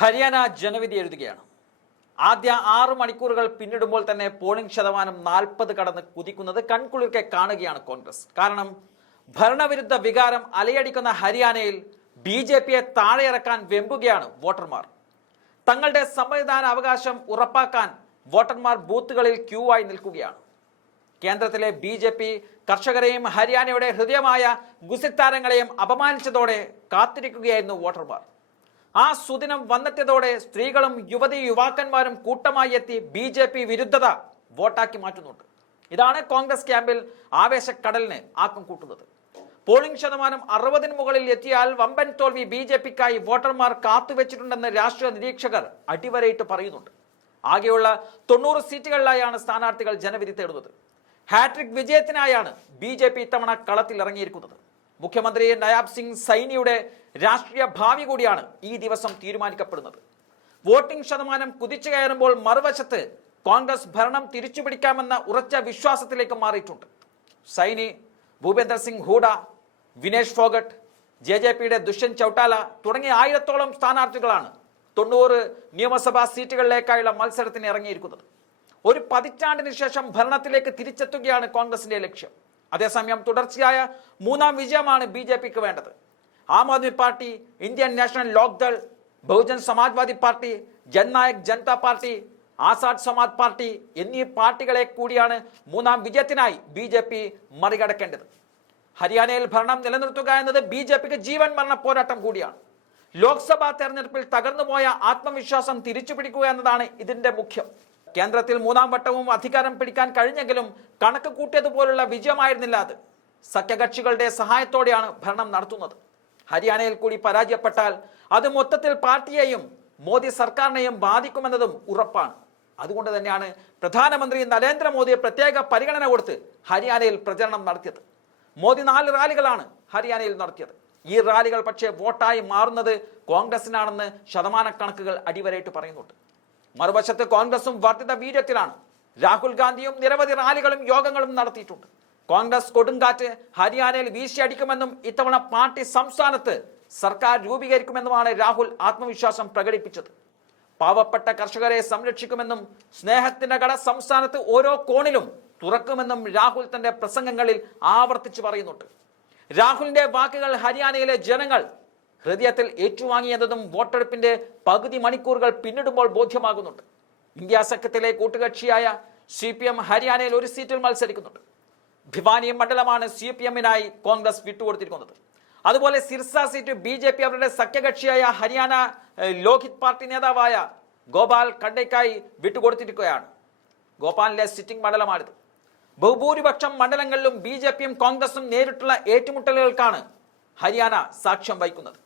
ഹരിയാന ജനവിധി എഴുതുകയാണ്. ആദ്യ ആറ് മണിക്കൂറുകൾ പിന്നിടുമ്പോൾ തന്നെ പോളിംഗ് ശതമാനം നാൽപ്പത് കടന്ന് കുതിക്കുന്നത് കൺകുളിർക്കെ കാണുകയാണ് കോൺഗ്രസ്. കാരണം ഭരണവിരുദ്ധ വികാരം അലയടിക്കുന്ന ഹരിയാനയിൽ ബി ജെ പിയെ താഴെയിറക്കാൻ വെമ്പുകയാണ് വോട്ടർമാർ. തങ്ങളുടെ സമ്മതിദാന അവകാശം ഉറപ്പാക്കാൻ വോട്ടർമാർ ബൂത്തുകളിൽ ക്യൂ ആയി നിൽക്കുകയാണ്. കേന്ദ്രത്തിലെ ബി ജെ പി കർഷകരെയും ഹരിയാനയുടെ ഹൃദയമായ ഗുസിത്താരങ്ങളെയും അപമാനിച്ചതോടെ കാത്തിരിക്കുകയായിരുന്നു വോട്ടർമാർ. ആ സുദിനം വന്നെത്തിയതോടെ സ്ത്രീകളും യുവതി യുവാക്കന്മാരും കൂട്ടമായി എത്തി ബി ജെ പി വിരുദ്ധത വോട്ടാക്കി മാറ്റുന്നുണ്ട്. ഇതാണ് കോൺഗ്രസ് ക്യാമ്പിൽ ആവേശക്കടലിന് ആക്കം കൂട്ടുന്നത്. പോളിംഗ് ശതമാനം അറുപതിന് മുകളിൽ എത്തിയാൽ വമ്പൻ തോൽവി ബി ജെ പിക്കായി വോട്ടർമാർ കാത്തുവെച്ചിട്ടുണ്ടെന്ന് രാഷ്ട്രീയ നിരീക്ഷകർ അടിവരയിട്ട് പറയുന്നുണ്ട്. ആകെയുള്ള തൊണ്ണൂറ് സീറ്റുകളിലായാണ് സ്ഥാനാർത്ഥികൾ ജനവിധി തേടുന്നത്. ഹാട്രിക് വിജയത്തിനായാണ് ബി ജെ പി ഇത്തവണ കളത്തിൽ ഇറങ്ങിയിരിക്കുന്നത് മുഖ്യമന്ത്രി നയാബ് സിംഗ് സൈനിയുടെ രാഷ്ട്രീയ ഭാവി കൂടിയാണ് ഈ ദിവസം തീരുമാനിക്കപ്പെടുന്നത്. വോട്ടിംഗ് ശതമാനം കുതിച്ചു കയറുമ്പോൾ മറുവശത്ത് കോൺഗ്രസ് ഭരണം തിരിച്ചുപിടിക്കാമെന്ന ഉറച്ച വിശ്വാസത്തിലേക്ക് മാറിയിട്ടുണ്ട്. സൈനി ഭൂപേന്ദർ സിംഗ് ഹൂഡ വിനേഷ് ഫോഗട്ട് ജെ ജെ പിയുടെ ദുഷ്യന്ത് ചൌട്ടാല തുടങ്ങിയ ആയിരത്തോളം സ്ഥാനാർത്ഥികളാണ് തൊണ്ണൂറ് നിയമസഭാ സീറ്റുകളിലേക്കായുള്ള മത്സരത്തിന് ഇറങ്ങിയിരിക്കുന്നത്. ഒരു പതിറ്റാണ്ടിന് ശേഷം ഭരണത്തിലേക്ക് തിരിച്ചെത്തുകയാണ് കോൺഗ്രസിന്റെ ലക്ഷ്യം. അതേസമയം തുടർച്ചയായ മൂന്നാം വിജയമാണ് ബി ജെ പിക്ക് വേണ്ടത്. Aam Aadmi party Indian National Lokdal Bahujan Samajwadi party Jannayak Janata party Azad Samaj party എന്നീ പാർട്ടികളെ കൂടിയാണ് മൂന്നാം വിജയത്തിനായി ബി ജെ പി മറികടക്കേണ്ടത്. ഹരിയാനയിൽ ഭരണം നിലനിർത്തുക എന്നത് ബി ജെ പിക്ക് ജീവൻ മരണ പോരാട്ടം കൂടിയാണ്. ലോക്സഭാ തെരഞ്ഞെടുപ്പിൽ തകർന്നുപോയ ആത്മവിശ്വാസം തിരിച്ചുപിടിക്കുക എന്നതാണ് ഇതിന്റെ മുഖ്യം. കേന്ദ്രത്തിൽ മൂന്നാം വട്ടവും അധികാരം പിടിക്കാൻ കഴിഞ്ഞെങ്കിലും കണക്ക് കൂട്ടിയതുപോലുള്ള വിജയമായിരുന്നില്ല അത്. സഖ്യകക്ഷികളുടെ സഹായത്തോടെയാണ് ഭരണം നടത്തുന്നത്. ഹരിയാനയിൽ കൂടി പരാജയപ്പെട്ടാൽ അത് മൊത്തത്തിൽ പാർട്ടിയെയും മോദി സർക്കാരിനെയും ബാധിക്കുമെന്നതും ഉറപ്പാണ്. അതുകൊണ്ട് തന്നെയാണ് പ്രധാനമന്ത്രി നരേന്ദ്രമോദിയെ പ്രത്യേക പരിഗണന കൊടുത്ത് ഹരിയാനയിൽ പ്രചരണം നടത്തിയത്. മോദി നാല് റാലികളാണ് ഹരിയാനയിൽ നടത്തിയത്. ഈ റാലികൾ പക്ഷേ വോട്ടായി മാറുന്നത് കോൺഗ്രസിനാണെന്ന് ശതമാനക്കണക്കുകൾ അടിവരയിട്ട് പറയുന്നുണ്ട്. മറുവശത്ത് കോൺഗ്രസും വർദ്ധിത വീര്യത്തിലാണ്. രാഹുൽ ഗാന്ധിയും നിരവധി റാലികളും യോഗങ്ങളും നടത്തിയിട്ടുണ്ട്. കോൺഗ്രസ് കൊടുങ്കാറ്റ് ഹരിയാനയിൽ വീശിയടിക്കുമെന്നും ഇത്തവണ പാർട്ടി സംസ്ഥാനത്ത് സർക്കാർ രൂപീകരിക്കുമെന്നുമാണ് രാഹുൽ ആത്മവിശ്വാസം പ്രകടിപ്പിച്ചത്. പാവപ്പെട്ട കർഷകരെ സംരക്ഷിക്കുമെന്നും സ്നേഹത്തിന്റെ കട സംസ്ഥാനത്ത് ഓരോ കോണിലും തുറക്കുമെന്നും രാഹുൽ തന്റെ പ്രസംഗങ്ങളിൽ ആവർത്തിച്ചു പറയുന്നുണ്ട്. രാഹുലിന്റെ വാക്കുകൾ ഹരിയാനയിലെ ജനങ്ങൾ ഹൃദയത്തിൽ ഏറ്റുവാങ്ങിയതും വോട്ടെടുപ്പിന്റെ പകുതി മണിക്കൂറുകൾ പിന്നിടുമ്പോൾ ബോധ്യമാകുന്നുണ്ട്. ഇന്ത്യ സഖ്യത്തിലെ കൂട്ടുകക്ഷിയായ സി പി എം ഹരിയാനയിൽ ഒരു സീറ്റിൽ മത്സരിക്കുന്നുണ്ട്. ഭിവാനി മണ്ഡലമാണ് സി പി എമ്മിനായി കോൺഗ്രസ് വിട്ടുകൊടുത്തിരിക്കുന്നത്. അതുപോലെ Sirsa seat B J P അവരുടെ സഖ്യകക്ഷിയായ ഹരിയാന ലോഹിത് പാർട്ടി നേതാവായ ഗോപാൽ കണ്ടയ്ക്കായി വിട്ടുകൊടുത്തിരിക്കുകയാണ്. ഗോപാലിലെ സിറ്റിംഗ് മണ്ഡലമാണിത്. ബഹുഭൂരിപക്ഷം മണ്ഡലങ്ങളിലും ബി ജെ പിയും കോൺഗ്രസും നേരിട്ടുള്ള ഏറ്റുമുട്ടലുകൾക്കാണ് ഹരിയാന സാക്ഷ്യം വഹിക്കുന്നത്.